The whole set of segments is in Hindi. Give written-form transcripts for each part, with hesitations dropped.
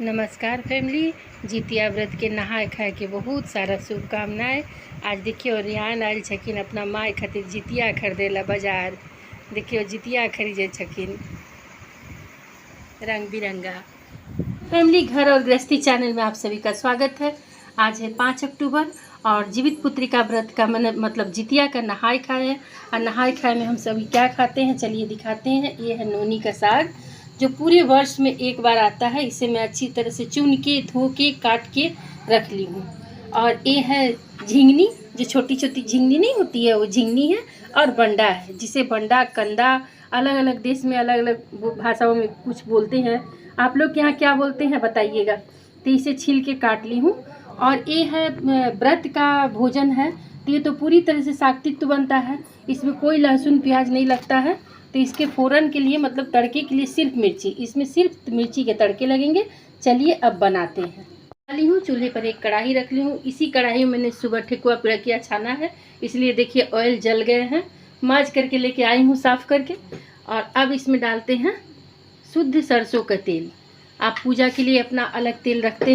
नमस्कार फैमिली। जितिया व्रत के नहाय खाए के बहुत सारा शुभकामनाएं। आज देखियो रियान आयल छकिन अपना माय खातिर जितिया खरीदेला बाजार। देखियो जितिया खरीदे छकिन रंग बिरंगा। फैमिली घर और गृहस्थी चैनल में आप सभी का स्वागत है। आज है 5 अक्टूबर और जीवित पुत्री का व्रत का मतलब जितिया का नहाय खाए है। और नहाय खाए में हम सभी क्या खाते हैं चलिए दिखाते हैं। ये है नोनी का साग जो पूरे वर्ष में एक बार आता है। इसे मैं अच्छी तरह से चुन के धो के काट के रख ली हूँ। और ये है झिंगनी, जो छोटी छोटी झिंगनी नहीं होती है वो झिंगनी है। और बंडा है जिसे बंडा कंदा अलग अलग देश में अलग अलग भाषाओं में कुछ बोलते हैं। आप लोग के यहाँ क्या बोलते हैं बताइएगा। तो इसे छील के काट ली हूँ। और ये है व्रत का भोजन है। तो ये तो पूरी तरह से सात्विक बनता है। इसमें कोई लहसुन प्याज नहीं लगता है। तो इसके फ़ौरन के लिए मतलब तड़के के लिए सिर्फ मिर्ची, इसमें सिर्फ मिर्ची के तड़के लगेंगे। चलिए अब बनाते हैं। डाली हूँ चूल्हे पर एक कढ़ाई रख ली हूँ। इसी कढ़ाई में मैंने सुबह ठेकुआ पिड़किया छाना है, इसलिए देखिए ऑयल जल गए हैं। माज करके लेके आई हूँ साफ़ करके। और अब इसमें डालते हैं शुद्ध सरसों का तेल। आप पूजा के लिए अपना अलग तेल रखते ही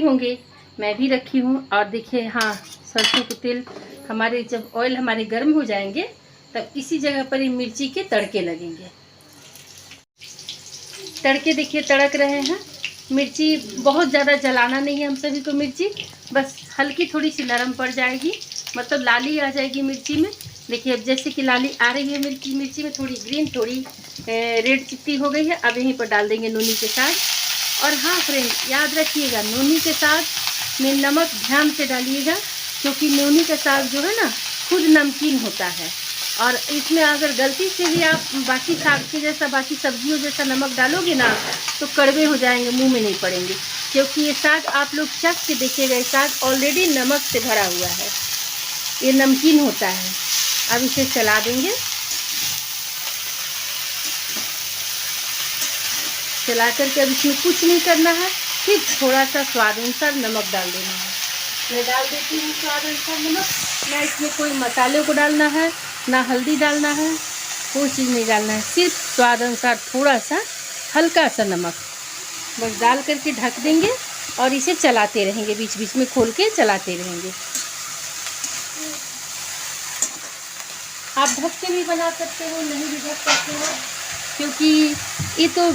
होंगे, मैं भी रखी हूँ। और देखिए हाँ, सरसों के तेल हमारे जब ऑयल हमारे गर्म हो जाएंगे तब इसी जगह पर ही मिर्ची के तड़के लगेंगे। तड़के देखिए तड़क रहे हैं। मिर्ची बहुत ज़्यादा जलाना नहीं है हम सभी को। मिर्ची बस हल्की थोड़ी सी नरम पड़ जाएगी, मतलब लाली आ जाएगी मिर्ची में। देखिए अब जैसे कि लाली आ रही है मिर्ची में थोड़ी ग्रीन थोड़ी रेड चित्ती हो गई है। अब यहीं पर डाल देंगे नोनी के साग। और हाँ फ्रेंड, याद रखिएगा नोनी के साग में नमक ध्यान से डालिएगा, क्योंकि नोनी का साग जो है ना खुद नमकीन होता है। और इसमें अगर गलती से भी आप बाकी साग के जैसा बाकी सब्जियों जैसा नमक डालोगे ना तो कड़वे हो जाएंगे, मुंह में नहीं पड़ेंगे। क्योंकि ये साग आप लोग चख के देखिएगा, ये साग ऑलरेडी नमक से भरा हुआ है, ये नमकीन होता है। अब इसे चला देंगे। चला करके अब इसमें कुछ नहीं करना है, सिर्फ थोड़ा सा स्वाद अनुसार नमक डाल देना है। मैं डाल देती हूँ स्वाद अनुसार नमक। ना इसमें कोई मसाले को डालना है, ना हल्दी डालना है, कोई चीज़ नहीं डालना है, सिर्फ स्वाद अनुसार थोड़ा सा हल्का सा नमक बस डाल करके ढक देंगे। और इसे चलाते रहेंगे, बीच बीच में खोल के चलाते रहेंगे। आप ढक के भी बना सकते हो, नहीं भी ढक सकते हो, क्योंकि ये तो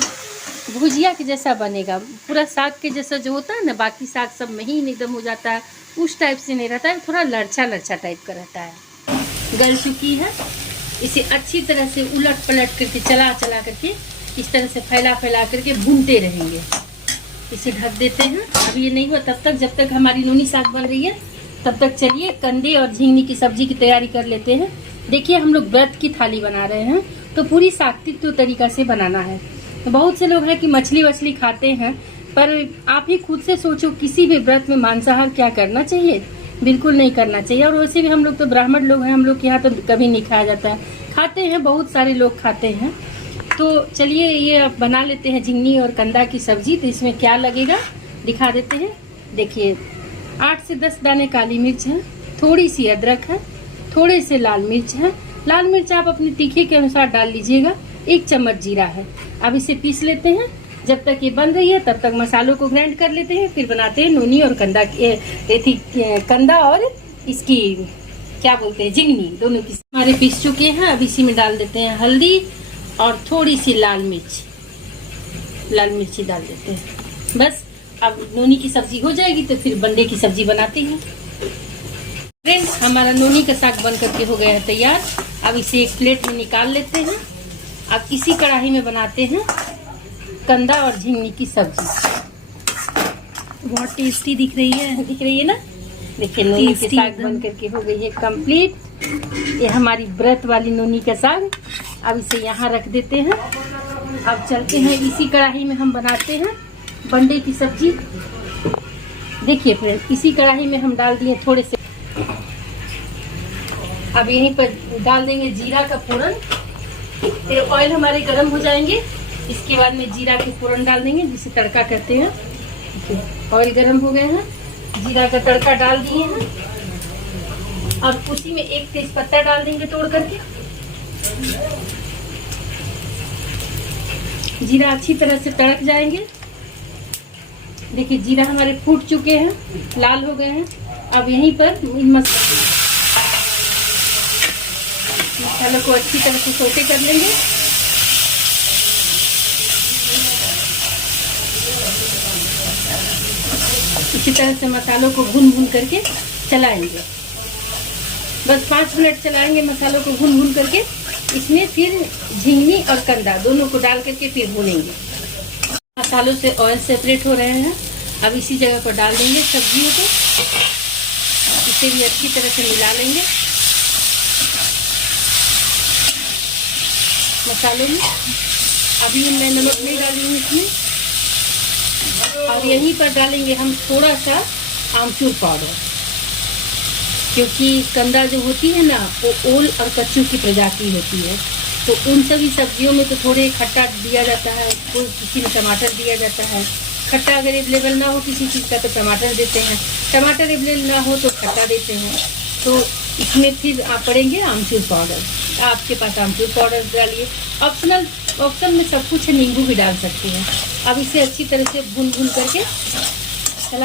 भुजिया के जैसा बनेगा। पूरा साग के जैसा जो होता है ना, बाकी साग सब महीन एकदम हो जाता है, उस टाइप से नहीं रहता है, थोड़ा लड़छा लड़छा टाइप का रहता है। गल चुकी है। इसे अच्छी तरह से उलट पलट करके चला करके इस तरह से फैला करके भूनते रहेंगे। इसे ढक देते हैं। अब ये नहीं हुआ तब तक, जब तक हमारी नोनी साग बन रही है तब तक चलिए कंदे और झिंगनी की सब्जी की तैयारी कर लेते हैं। देखिए हम लोग व्रत की थाली बना रहे हैं तो पूरी सात्विक तरीका से बनाना है। तो बहुत से लोग हैं कि मछली वछली खाते हैं, पर आप ही खुद से सोचो किसी भी व्रत में मांसाहार क्या करना चाहिए? बिल्कुल नहीं करना चाहिए। और वैसे भी हम लोग तो ब्राह्मण लोग हैं, हम लोग के यहाँ तो कभी नहीं खाया जाता है। खाते हैं, बहुत सारे लोग खाते हैं। तो चलिए ये बना लेते हैं झिंगनी और कंदा की सब्जी। तो इसमें क्या लगेगा दिखा देते हैं। देखिए 8 से 10 दाने काली मिर्च है, थोड़ी सी अदरक है, थोड़े से लाल मिर्च है। लाल मिर्च आप अपने तीखे के अनुसार डाल लीजिएगा। 1 चम्मच जीरा है। अब इसे पीस लेते हैं। जब तक ये बन रही है तब तक मसालों को ग्राइंड कर लेते हैं, फिर बनाते हैं नोनी और कंदा और इसकी क्या बोलते हैं झिंगनी, दोनों की हमारे पीस चुके हैं। अब इसी में डाल देते हैं हल्दी और थोड़ी सी लाल मिर्ची डाल देते हैं। बस अब नोनी की सब्जी हो जाएगी तो फिर बंडे की सब्जी बनाते हैं। फ्रेंड्स हमारा नोनी का साग बन करके हो गया है तैयार। अब इसे एक प्लेट में निकाल लेते हैं। अब इसी कढ़ाई में बनाते हैं कंदा और झिंगनी की सब्जी। बहुत टेस्टी दिख रही है ना। देखिए नोनी के साग बन करके हो गई है कंप्लीट। ये हमारी व्रत वाली नोनी का साग। अब इसे यहाँ रख देते हैं। अब चलते हैं इसी कढ़ाई में हम बनाते हैं बंडे की सब्जी। देखिए फ्रेंड इसी कढ़ाई में हम डाल दिए थोड़े से। अब यहीं पर डाल देंगे जीरा का फोड़न। फिर ऑयल हमारे गर्म हो जाएंगे, इसके बाद में जीरा के फोड़न डाल देंगे जिसे तड़का कहते हैं। ऑयल गर्म हो गए हैं, जीरा का तड़का डाल दिए हैं। और उसी में 1 तेज पत्ता डाल देंगे तोड़ करके। जीरा अच्छी तरह से तड़क जाएंगे देखिए जीरा हमारे फूट चुके हैं, लाल हो गए हैं। अब यहीं पर इन मसालों को अच्छी तरह से सोटे कर लेंगे। इसी तरह से मसालों को भून भून करके चलाएंगे। बस 5 मिनट चलाएंगे मसालों को भून भून करके। इसमें फिर झिंगनी और कंदा दोनों को डाल करके फिर भूनेंगे। मसालों से ऑयल सेपरेट हो रहे हैं। अब इसी जगह पर डाल देंगे सब्जियों को। इसे भी अच्छी तरह से मिला लेंगे मसालों में। अभी मैं नमक नहीं डालूंगी इसमें। और यहीं पर डालेंगे हम थोड़ा सा आमचूर पाउडर, क्योंकि कंदा जो होती है ना वो ओल और कच्चू की प्रजाति होती है। तो उन सभी सब्जियों में तो थोड़े खट्टा दिया जाता है, कोई किसी में टमाटर दिया जाता है। खट्टा अगर अवेलेबल ना हो किसी चीज़ का तो टमाटर देते हैं, टमाटर अवेलेबल ना हो तो खट्टा देते हैं। तो इसमें फिर आप पड़ेंगे आमचूर पाउडर। आपके पास आमचूर पाउडर डालिए, ऑप्शन में सब कुछ है, नींबू भी डाल सकते हैं। अब इसे अच्छी तरह से भून भून करके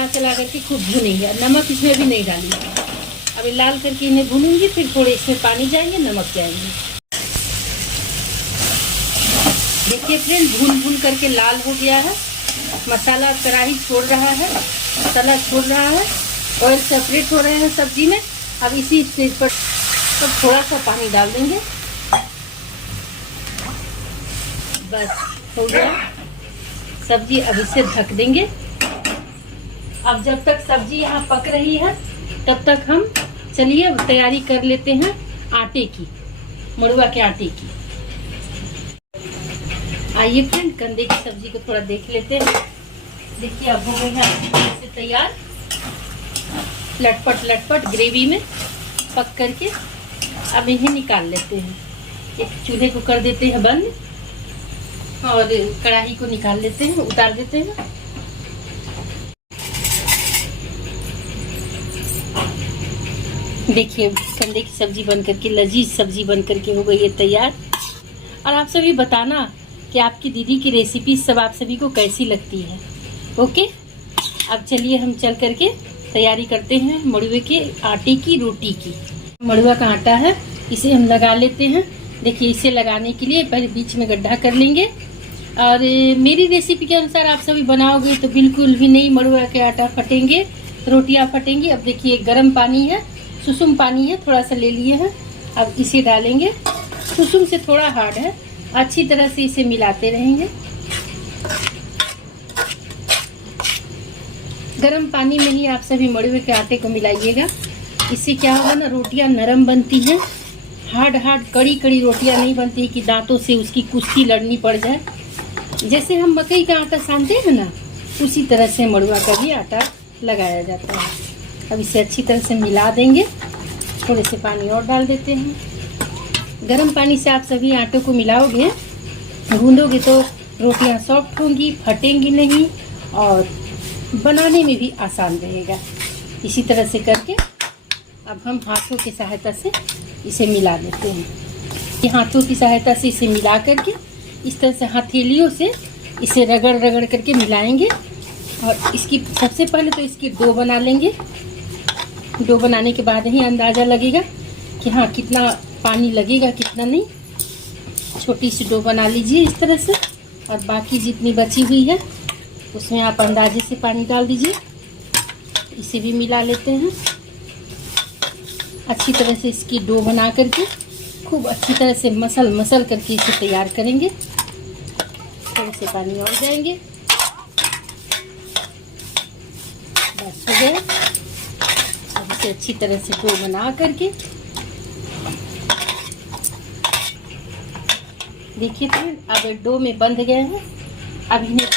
चला करके खूब भूनेंगे। नमक इसमें भी नहीं डालेंगे। अभी लाल करके इन्हें भूनेंगे, फिर थोड़े इसमें पानी जाएंगे, नमक जाएंगे। देखिए फ्रेंड, भून भून करके लाल हो गया है। मसाला कढ़ाई छोड़ रहा है, मसाला छोड़ रहा है, ऑयल सेपरेट हो रहे हैं सब्जी में। अब इसी स्टेज पर तो थोड़ा सा पानी डाल देंगे। बस हो गया सब्जी। अब इसे ढक देंगे। अब जब तक सब्जी यहाँ पक रही है तब तक हम चलिए तैयारी कर लेते हैं आटे की, मड़ुआ के आटे की। आइए फ्रेंड, कंदे की सब्जी को थोड़ा देख लेते हैं। देखिए अब हो गए हैं से तैयार, लटपट लटपट ग्रेवी में पक करके। अब इन्हें निकाल लेते हैं। एक चूल्हे को कर देते हैं बंद और कढ़ाई को निकाल लेते हैं, उतार देते हैं। देखिए कंदे की सब्जी बनकर के, लजीज सब्जी बनकर के हो गई है तैयार। और आप सभी बताना कि आपकी दीदी की रेसिपी सब आप सभी को कैसी लगती है। ओके, अब चलिए हम चल करके तैयारी करते हैं मड़ुए के आटे की रोटी की। मड़ुआ का आटा है, इसे हम लगा लेते हैं। देखिए इसे लगाने के लिए पहले बीच में गड्ढा कर लेंगे। और मेरी रेसिपी के अनुसार आप सभी बनाओगे तो बिल्कुल भी नहीं मड़ुआ के आटा फटेंगे, रोटियां फटेंगी। अब देखिए गर्म पानी है, सुसुम पानी है, थोड़ा सा ले लिए हैं। अब इसे डालेंगे। सुसुम से थोड़ा हार्ड है, अच्छी तरह से इसे मिलाते रहेंगे। गर्म पानी में ही आप सभी मड़ुए के आटे को मिलाइएगा। इससे क्या होगा ना, रोटियां नरम बनती हैं। हार्ड कड़ी कड़ी रोटियां नहीं बनती कि दांतों से उसकी कुश्ती लड़नी पड़ जाए। जैसे हम मकई का आटा सानते हैं ना, उसी तरह से मड़ुआ का भी आटा लगाया जाता है। अब इसे अच्छी तरह से मिला देंगे। थोड़े से पानी और डाल देते हैं। गर्म पानी से आप सभी आटों को मिलाओगे, गूंदोगे तो रोटियां सॉफ्ट होंगी, फटेंगी नहीं और बनाने में भी आसान रहेगा। इसी तरह से करके अब हम हाथों की सहायता से इसे मिला लेते हैं। ये हाथों की सहायता से इसे मिला करके इस तरह से हथेलियों से इसे रगड़ रगड़ करके मिलाएंगे। और इसकी सबसे पहले तो इसकी डो बना लेंगे। डो बनाने के बाद ही अंदाज़ा लगेगा कि हाँ कितना पानी लगेगा कितना नहीं। छोटी सी डो बना लीजिए इस तरह से, और बाकी जितनी बची हुई है उसमें आप अंदाजे से पानी डाल दीजिए। इसे भी मिला लेते हैं। अच्छी तरह से इसकी डो बना करके खूब अच्छी तरह से मसल करके इसे तैयार करेंगे। थोड़े से पानी और जाएंगे। बस हो गया। अब इसे अच्छी तरह से डो बना करके देखिए फिर अब डो में बंध गए हैं। अब इन्हें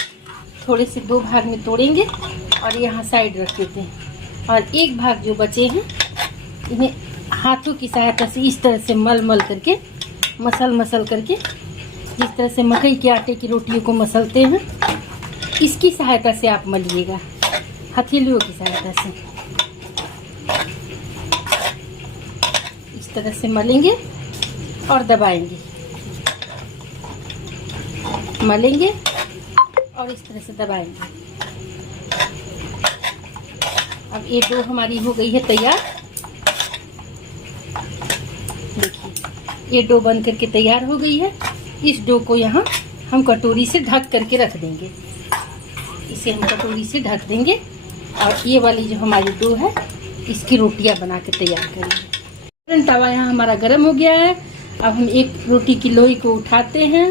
थोड़े से दो भाग में तोड़ेंगे और यहाँ साइड रख देते हैं। और एक भाग जो बचे हैं इन्हें हाथों की सहायता से इस तरह से मल करके मसल करके, जिस तरह से मकई के आटे की रोटियों को मसलते हैं, इसकी सहायता से आप मलिएगा, हथेलियों की सहायता से। इस तरह से मलेंगे और दबाएंगे, मलेंगे और इस तरह से दबाएंगे। अब ये डो हमारी हो गई है तैयार। देखिए ये डो बन करके तैयार हो गई है। इस डो को यहाँ हम कटोरी से ढक करके रख देंगे। इसे हम कटोरी से ढक देंगे और ये वाली जो हमारी डो है इसकी रोटियां बना के तैयार करेंगे। तवा यहाँ हमारा गर्म हो गया है। अब हम एक रोटी की लोई को उठाते हैं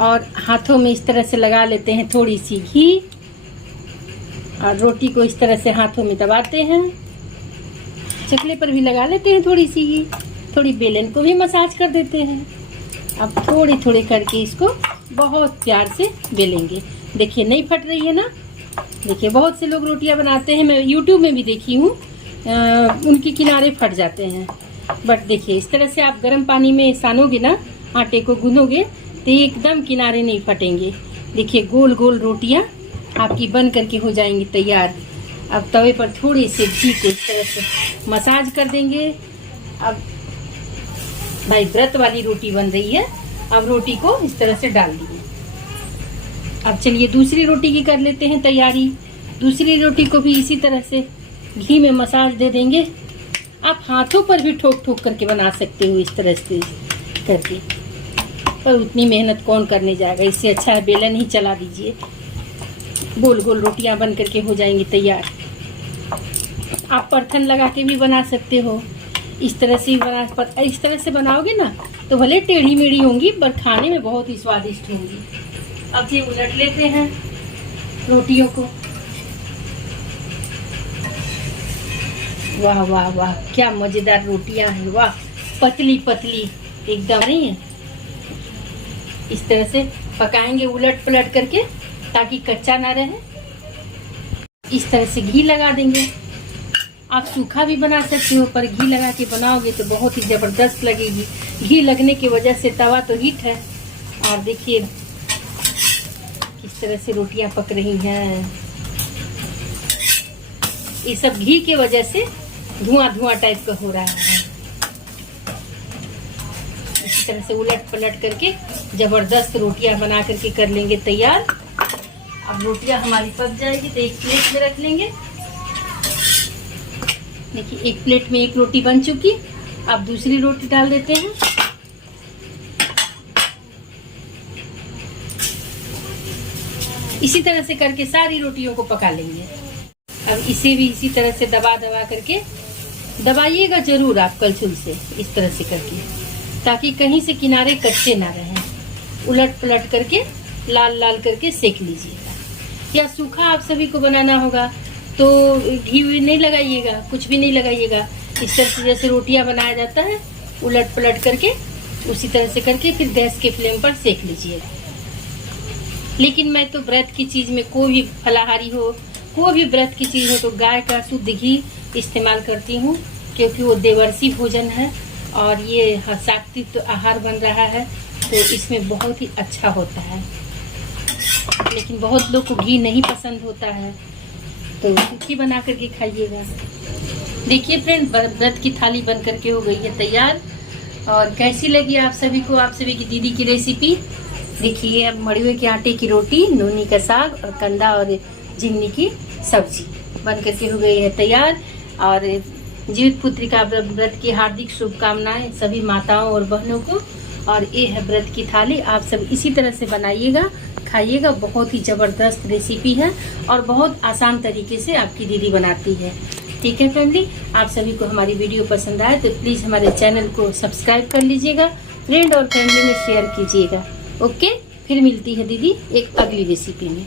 और हाथों में इस तरह से लगा लेते हैं थोड़ी सी घी और रोटी को इस तरह से हाथों में दबाते हैं। चकले पर भी लगा लेते हैं थोड़ी सी घी, थोड़ी बेलन को भी मसाज कर देते हैं। अब थोड़े थोड़े करके इसको बहुत प्यार से बेलेंगे। देखिए नहीं फट रही है ना। देखिए बहुत से लोग रोटियां बनाते हैं, मैं YouTube में भी देखी हूँ, उनके किनारे फट जाते हैं। बट देखिए इस तरह से आप गर्म पानी में सानोगे ना, आटे को गूंदोगे तो एकदम किनारे नहीं फटेंगे। देखिए गोल गोल रोटियां आपकी बन करके हो जाएंगी तैयार। अब तवे पर थोड़ी सी घी को इस तरह से मसाज कर देंगे। अब भाई व्रत वाली रोटी बन रही है। अब रोटी को इस तरह से डाल दिए। अब चलिए दूसरी रोटी की कर लेते हैं तैयारी। दूसरी रोटी को भी इसी तरह से घी में मसाज दे देंगे। आप हाथों पर भी ठोक ठोक करके बना सकते हो इस तरह से करके, पर उतनी मेहनत कौन करने जाएगा। इससे अच्छा है बेलन ही चला दीजिए। गोल गोल रोटियां बन करके हो जाएंगी तैयार। आप परथन लगा के भी बना सकते हो। इस तरह से बनाओगे ना तो भले टेढ़ी मेढ़ी होंगी पर खाने में बहुत ही स्वादिष्ट होंगी। अब ये उलट लेते हैं रोटियों को। वाह वाह वाह क्या मजेदार रोटियां हैं। वाह पतली पतली एकदम नहीं है। इस तरह से पकाएंगे उलट पलट करके ताकि कच्चा ना रहे। इस तरह से घी लगा देंगे। आप सूखा भी बना सकते हो पर घी लगा के बनाओगे तो बहुत ही जबरदस्त लगेगी। घी लगने की वजह से तवा तो हीट है। और देखिए किस तरह से रोटियां पक रही हैं। ये सब घी की वजह से धुआं धुआं टाइप का हो रहा है। इसी तरह से उलट पलट करके जबरदस्त रोटियां बना करके कर लेंगे तैयार। अब रोटियां हमारी पक जाएगी तो एक प्लेट में रख लेंगे। देखिए एक प्लेट में एक रोटी बन चुकी। अब दूसरी रोटी डाल देते हैं। इसी तरह से करके सारी रोटियों को पका लेंगे। अब इसे भी इसी तरह से दबा दबा करके दबाइएगा जरूर आप कलछुल से इस तरह से करके, ताकि कहीं से किनारे कच्चे ना रहें। उलट पलट करके लाल लाल करके सेक लीजिएगा। या सूखा आप सभी को बनाना होगा तो घी नहीं लगाइएगा, कुछ भी नहीं लगाइएगा। इस तरह से जैसे रोटियां बनाया जाता है उलट पलट करके उसी तरह से करके फिर गैस के फ्लेम पर सेक लीजिएगा। लेकिन मैं तो व्रत की चीज में कोई भी फलाहारी हो, कोई भी व्रत की चीज हो तो गाय का शुद्ध घी इस्तेमाल करती हूँ, क्योंकि वो देवर्षि भोजन है और ये शाक्तिक आहार बन रहा है तो इसमें बहुत ही अच्छा होता है। लेकिन बहुत लोग को घी नहीं पसंद होता है तो सूखी बना करके खाइएगा। देखिए फ्रेंड व्रत की थाली बन करके हो गई है तैयार। और कैसी लगी आप सभी को, आप सभी की दीदी की रेसिपी। देखिए अब मड़ुए के आटे की रोटी, नूनी का साग और कंदा और झिंगनी की सब्जी बन करके हो गई है तैयार। और जीवित पुत्री का व्रत की हार्दिक शुभकामनाएं सभी माताओं और बहनों को। और ये है व्रत की थाली, आप सब इसी तरह से बनाइएगा, खाइएगा। बहुत ही जबरदस्त रेसिपी है और बहुत आसान तरीके से आपकी दीदी बनाती है। ठीक है फैमिली, आप सभी को हमारी वीडियो पसंद आए तो प्लीज हमारे चैनल को सब्सक्राइब कर लीजिएगा, फ्रेंड और फैमिली में शेयर कीजिएगा। ओके, फिर मिलती है दीदी एक अगली रेसिपी में।